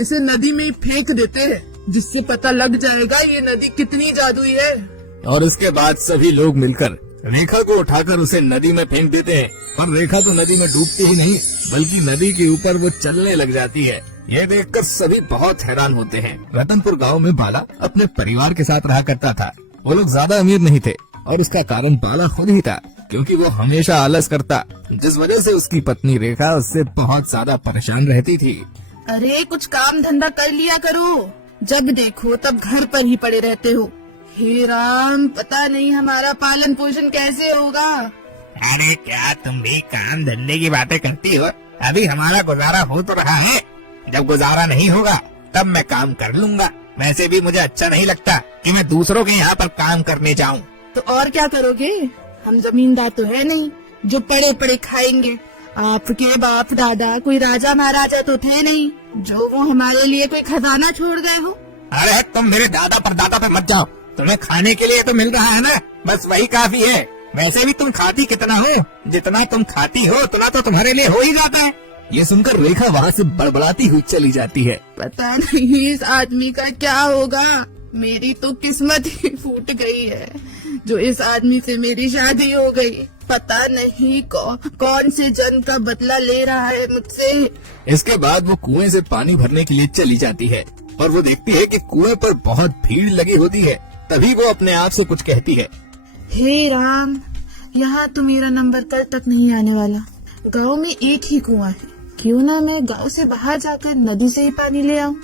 इसे नदी में ही फेंक देते हैं, जिससे पता लग जाएगा ये नदी कितनी जादुई है। और इसके बाद सभी लोग मिलकर रेखा को उठाकर उसे नदी में फेंक देते हैं। पर रेखा तो नदी में डूबती ही नहीं, बल्कि नदी के ऊपर वो चलने लग जाती है। ये देखकर सभी बहुत हैरान होते हैं। रतनपुर गांव में बाला अपने परिवार के साथ रहा करता था। वो लोग ज्यादा अमीर नहीं थे और उसका कारण बाला खुद ही था, क्योंकि वो हमेशा आलस करता, जिस वजह से उसकी पत्नी रेखा उससे बहुत ज्यादा परेशान रहती थी। अरे कुछ काम धंधा कर लिया करो, जब देखो तब घर पर ही पड़े रहते हो। हे राम, पता नहीं हमारा पालन पोषण कैसे होगा। अरे क्या तुम भी काम धंधे की बातें करती हो? अभी हमारा गुजारा हो तो रहा है, जब गुजारा नहीं होगा तब मैं काम कर लूंगा। वैसे भी मुझे अच्छा नहीं लगता कि मैं दूसरों के यहाँ पर काम करने जाऊँ। तो और क्या करोगे? हम जमींदार तो है नहीं जो पड़े पड़े खाएंगे। आपके बाप दादा कोई राजा महाराजा तो थे नहीं जो वो हमारे लिए कोई खजाना छोड़ गए हो। अरे तुम मेरे दादा परदादा पे मत जाओ, तुम्हें खाने के लिए तो मिल रहा है ना, बस वही काफी है। वैसे भी तुम खाती कितना हो? जितना तुम खाती हो उतना तो तुम्हारे लिए हो ही जाता है। ये सुनकर रेखा वहाँ से बड़बड़ाती हुई चली जाती है। पता नहीं इस आदमी का क्या होगा, मेरी तो किस्मत ही फूट गई है जो इस आदमी से मेरी शादी हो गई। पता नहीं कौन से जन्म का बदला ले रहा है मुझसे। इसके बाद वो कुएं से पानी भरने के लिए चली जाती है और वो देखती है कि कुएं पर बहुत भीड़ लगी होती है। तभी वो अपने आप से कुछ कहती है, हे राम, यहाँ तो मेरा नंबर कल तक नहीं आने वाला। गांव में एक ही कुआं है, क्यों ना मैं गांव से बाहर जाकर नदी से ही पानी ले आऊं।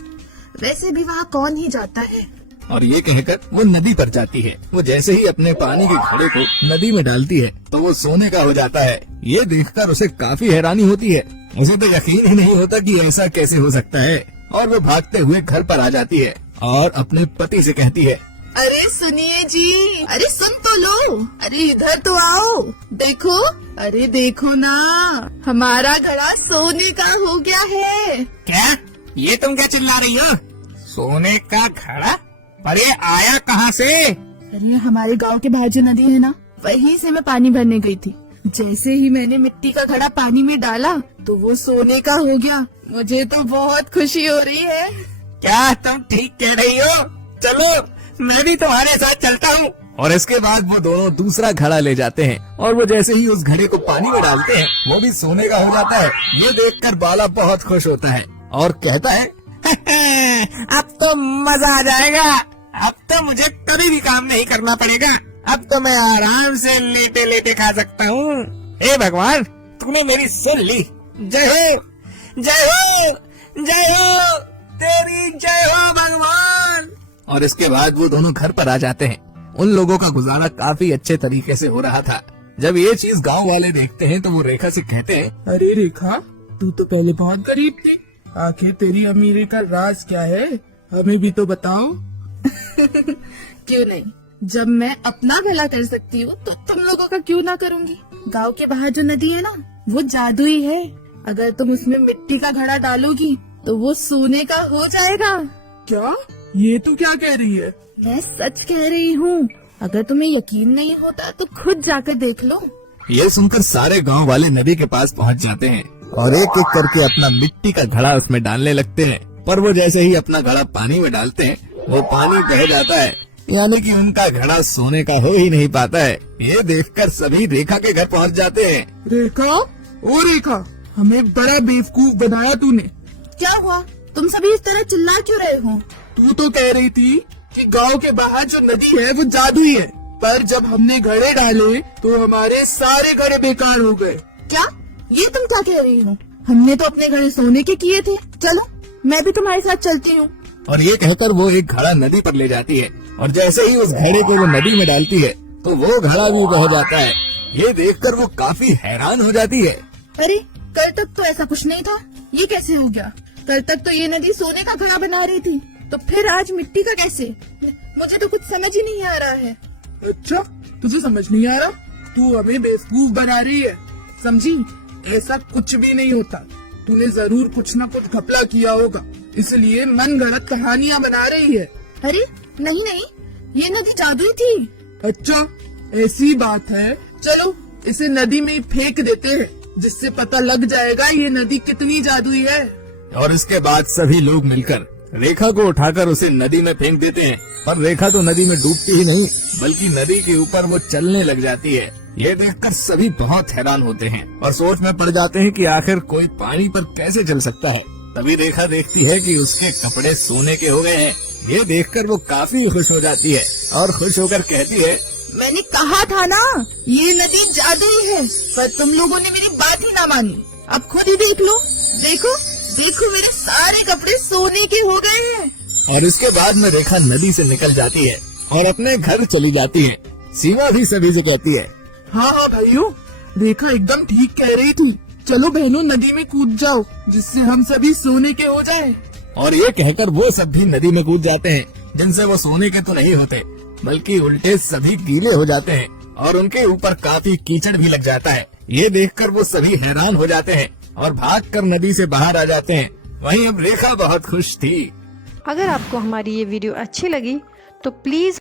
वैसे भी वहाँ कौन ही जाता है। और ये कहकर वो नदी पर जाती है। वो जैसे ही अपने पानी के घड़े को नदी में डालती है तो वो सोने का हो जाता है। ये देखकर उसे काफी हैरानी होती है। उसे तो यकीन ही नहीं होता कि ऐसा कैसे हो सकता है। और वो भागते हुए घर पर आ जाती है और अपने पति से कहती है, अरे सुनिए जी, अरे सुन तो लो, अरे इधर तो आओ, देखो, अरे देखो ना, हमारा घड़ा सोने का हो गया है। क्या? ये तुम क्या चिल्ला रही हो? सोने का घड़ा? पर ये आया कहाँ से? अरे हमारे गांव के बाहर जो नदी है ना, वहीं से मैं पानी भरने गई थी। जैसे ही मैंने मिट्टी का घड़ा पानी में डाला तो वो सोने का हो गया। मुझे तो बहुत खुशी हो रही है। क्या तुम ठीक कह रही हो? चलो मैं भी तुम्हारे साथ चलता हूँ। और इसके बाद वो दोनों दूसरा घड़ा ले जाते हैं और वो जैसे ही उस घड़े को पानी में डालते हैं वो भी सोने का हो जाता है। ये देखकर बाला बहुत खुश होता है और कहता है, अब तो मजा आ जाएगा, अब तो मुझे कभी भी काम नहीं करना पड़ेगा, अब तो मैं आराम से लेटे लेटे खा सकता हूँ। हे भगवान, तूने मेरी सुन ली। जय हो, जय हो, जय हो, तेरी जय हो भगवान। और इसके बाद वो दोनों घर पर आ जाते हैं। उन लोगों का गुजारा काफी अच्छे तरीके से हो रहा था। जब ये चीज गांव वाले देखते हैं तो वो रेखा से कहते हैं, अरे रेखा, तू तो पहले बहुत गरीब थी, आखिर तेरी अमीरी का राज क्या है, हमें भी तो बताओ। क्यों नहीं, जब मैं अपना भला कर सकती हूँ तो तुम लोगों का क्यों ना करूँगी। गांव के बाहर जो नदी है ना, वो जादुई है। अगर तुम उसमें मिट्टी का घड़ा डालोगी तो वो सोने का हो जाएगा। क्या? ये तू क्या कह रही है? मैं सच कह रही हूँ। अगर तुम्हें यकीन नहीं होता तो खुद जाकर देख लो। ये सुनकर सारे गांव वाले नदी के पास पहुंच जाते हैं और एक एक करके अपना मिट्टी का घड़ा उसमें डालने लगते हैं। पर वो जैसे ही अपना घड़ा पानी में डालते हैं वो पानी बह जाता है, यानी कि उनका घड़ा सोने का हो ही नहीं पाता है। ये देखकर सभी रेखा के घर पहुंच जाते हैं। रेखा, ओ रेखा, हमें बड़ा बेवकूफ बनाया तूने। क्या हुआ? तुम सभी इस तरह चिल्ला क्यों रहे हो? तू तो कह रही थी कि गांव के बाहर जो नदी है वो जादुई है, पर जब हमने घड़े डाले तो हमारे सारे घड़े बेकार हो गए। क्या? ये तुम क्या कह रही हो? हमने तो अपने घड़े सोने के किए थे। चलो मैं भी तुम्हारे साथ चलती हूँ। और ये कहकर वो एक घड़ा नदी पर ले जाती है और जैसे ही उस घड़े को वो नदी में डालती है तो वो घड़ा भी बह जाता है। ये देखकर वो काफी हैरान हो जाती है। अरे कल तक तो ऐसा कुछ नहीं था, ये कैसे हो गया? कल तक तो ये नदी सोने का घड़ा बना रही थी, तो फिर आज मिट्टी का कैसे? मुझे तो कुछ समझ ही नहीं आ रहा है। अच्छा, तुझे समझ नहीं आ रहा? तू हमें बेवकूफ बना रही है, समझी? ऐसा कुछ भी नहीं होता। तूने जरूर कुछ न कुछ घपला किया होगा, इसलिए मन गढ़ंत कहानियाँ बना रही है। अरे नहीं नहीं, ये नदी जादुई थी। अच्छा, ऐसी बात है। चलो इसे नदी में फेंक देते हैं, जिससे पता लग जाएगा ये नदी कितनी जादुई है। और इसके बाद सभी लोग मिलकर रेखा को उठाकर उसे नदी में फेंक देते हैं। पर रेखा तो नदी में डूबती ही नहीं, बल्कि नदी के ऊपर वो चलने लग जाती है। ये देखकर सभी बहुत हैरान होते हैं और सोच में पड़ जाते हैं कि आखिर कोई पानी पर कैसे चल सकता है। तभी रेखा देखती है कि उसके कपड़े सोने के हो गए हैं। ये देखकर वो काफी खुश हो जाती है और खुश होकर कहती है, मैंने कहा था ना ये नदी जादुई है, पर तुम लोगों ने मेरी बात ही ना मानी। अब खुद ही देख लो, देखो देखो मेरे सारे कपड़े सोने के हो गए हैं। और इसके बाद में रेखा नदी से निकल जाती है और अपने घर चली जाती है। सीमा भी सभी से कहती है, हाँ हाँ भाइयों, रेखा एकदम ठीक कह रही थी। चलो बहनों नदी में कूद जाओ, जिससे हम सभी सोने के हो जाएं। और ये कहकर वो सब भी नदी में कूद जाते हैं, जिनसे वो सोने के तो नहीं होते, बल्कि उल्टे सभी गीले हो जाते हैं और उनके ऊपर काफी कीचड़ भी लग जाता है। ये देखकर वो सभी हैरान हो जाते हैं और भागकर नदी से बाहर आ जाते हैं। वहीं अब रेखा बहुत खुश थी। अगर आपको हमारी ये वीडियो अच्छी लगी तो प्लीज